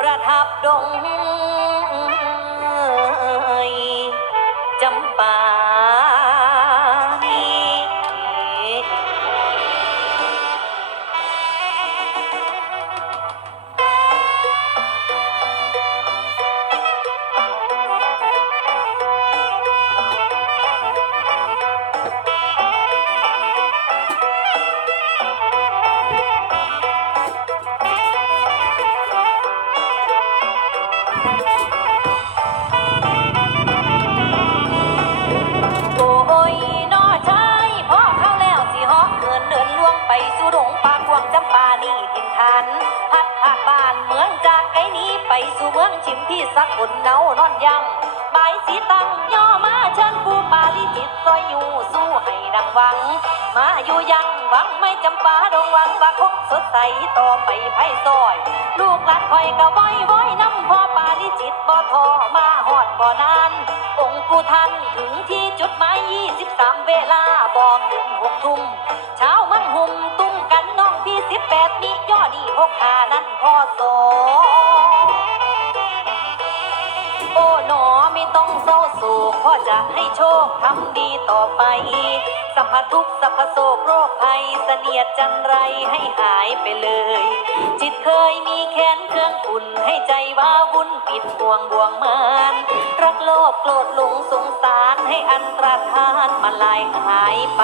ประทับดงจำปา นี่ทินทันพัดผ่าบ้านเมืองจากไกลนี้ไปสู่เมืองชิมพี่สักคนเนานอนยังบายสีตังย่อมาเชิญผู้ปาลิจิตซอยอยู่สู้ให้ดังหวัง มาอยู่ยังหวังไม่จำปาดงหวังว่าคงสดใสต่อไปไพ่ซอย ลูกหลานคอยก็บ่อยบ่อยน้ำพ่อปาลิจิตบ่ทอมาหอดบ่นานองค์ผู้ท่านถึงที่จุดหมาย23 เวลาบอกถึงหกทุ่ม หานั้นพ่อโส พ่อจะให้โชคทำดีต่อไป สัพพทุกสัพพโศกโรคภัยเสนียดจันไรให้หายไปเลย จิตเคยมีแค้นเครื่องอุ่นให้ใจว่าวุ่นปิดห่วงบ่วงมานรักโลภโกรธหลงสงสารให้อันตรธานมาลายหายไป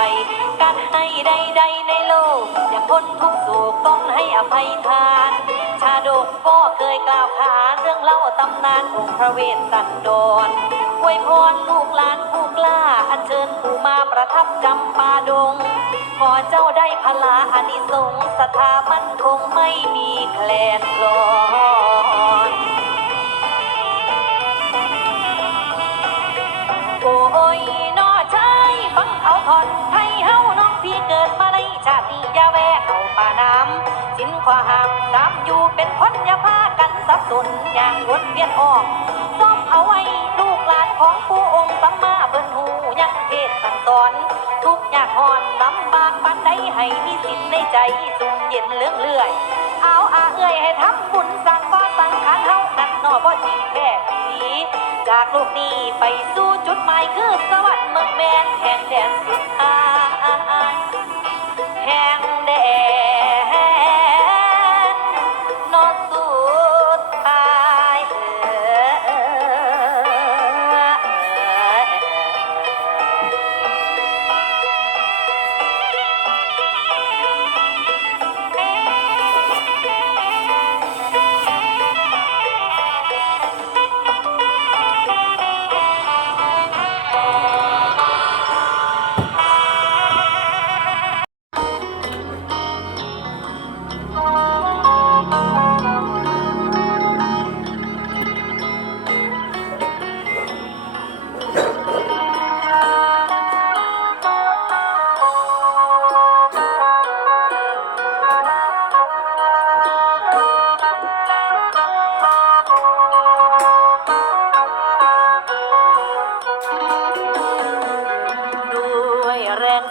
การให้ใดๆในโลก อย่าพ้นทุกโศกต้องให้อภัยทาน ชาดกก็เคยกล่าว ขาเรื่องเล่าตำนานองค์พระเวสสันดรอวยพรลูกหลานผู้กล้า อัญเชิญผู้มาประทับจำปาดง ขอเจ้าได้พลาอานิสงส์สถามันคงไม่มีแคลนคลอนโอ้ยนอชายฟังเอาทอนไทยเฮาน้องพี่เกิดมาในชาติยาแวะเข้าป่าน้ำสินขวาหามสามอยู่เป็นคนยาพากัน สนอย่างวนเวียนออกซ้อมเอาไว้ลูกหลานของผู้องค์สัมมาเบิ่นหูยังเทศสั่งสอน ทุกอยากหอนลำบากปานใดให้มีสินในใจสุ่มเย็นเลื่องเลื่อย เอาอาเอ้ยให้ทำบุญสั่งก็สั่งขันเฮานั่นนอบ่จริงแค่ผีจากโลกนี้ไปสู่จุดหมายคือสวรรค์เมืองแมนแห่งแดนสุดท้าย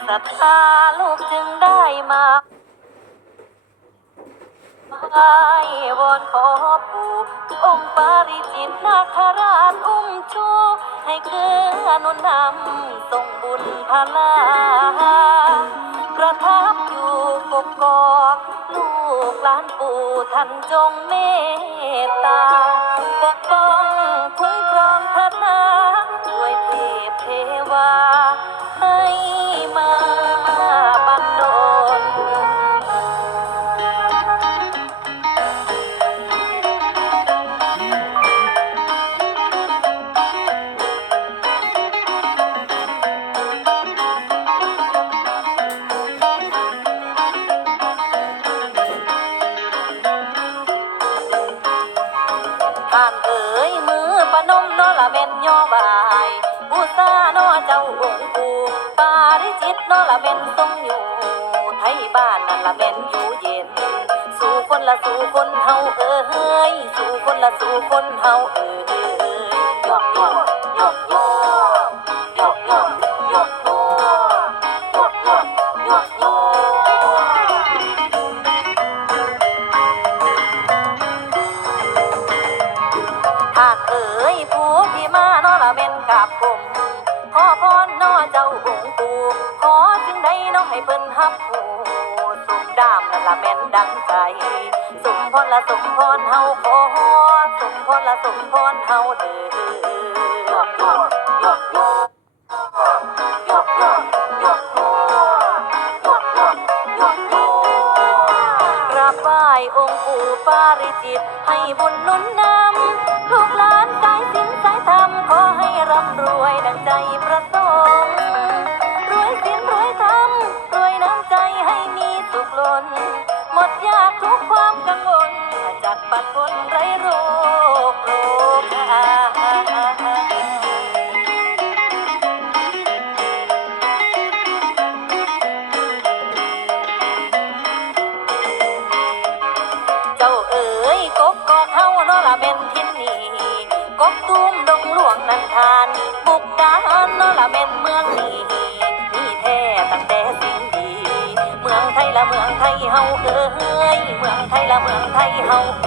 ศรัทธาลูกจึงได้มาไหว้วอนขอปู่องค์ปาริจิตนาคราชอุ้มชูให้เกื้อหนุนนำส่งบุญพลาประทับอยู่กบกอกลูกหลานปู่ท่านจงเมตตา อเจ้าองค์ปู่ปาริจิตนอละแม่นทรงอยู่ ไทยบ้านนั่นละแม่นอยู่เย็น สู่คนละสู่คนเฮาเอ้ยสู่คนละสู่คนเฮาเอ้ยยกยกยกยกยกยกยกยกยกยกยกหากเอ๋ยผู้ที่มานอละเม่นกับผม องคูขอจึงใดน้องให้เพิ่นฮับหูสมดามนั่นละแม่นดังใจ สมพรละสมพรเฮาขอสมพรละสมพรเฮาเด้อกราบไหองค์ปู่ปาริจิต ให้บุญนุนนา เมืองไทยละเมืองไทยเฮาเ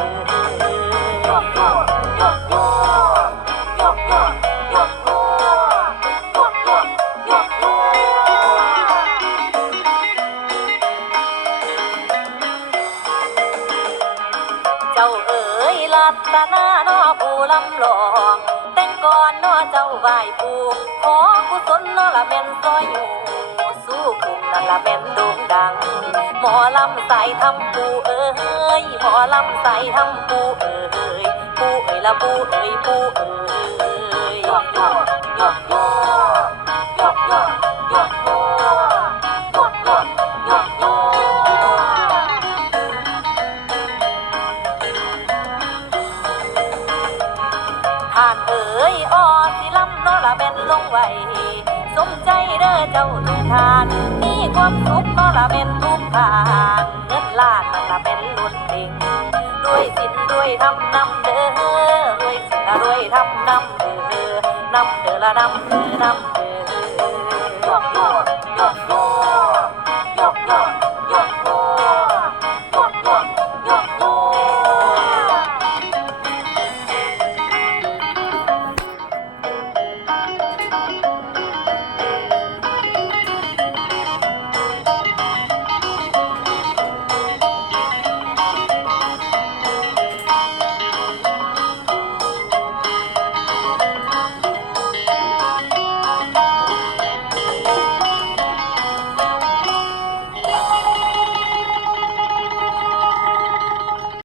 อ้ยยกยกยกยกยกยกยกยกยกยกยกเจ้าเอ๋ยลัดตาหน้าน้อผู้ลำหลองแต่งก่อนน้อเจ้าไหว้ผู้ขอกุศลน้อละแม่นซอยอยู่สู้คุมนั่นละแม่นโด่งดัง หมอลำใส่ทำปูเอ๋ยหมอลำใส่ทำปูเอ๋ยปูเอ๋ยละปูเอ๋ยปูเอ๋ยยกยกยกยกยกยก ใจเด้อเจ้าทุกทาน มีความสุขเนาะละเป็นทุกทางเงินล้านนั่นละเป็นล้นเต็งรวยสินรวยทำนำเด้อรวยสินละรวยทำนำเด้อนำเด้อละนำเด้อนำเด้อยกยกยกยกยกยกยก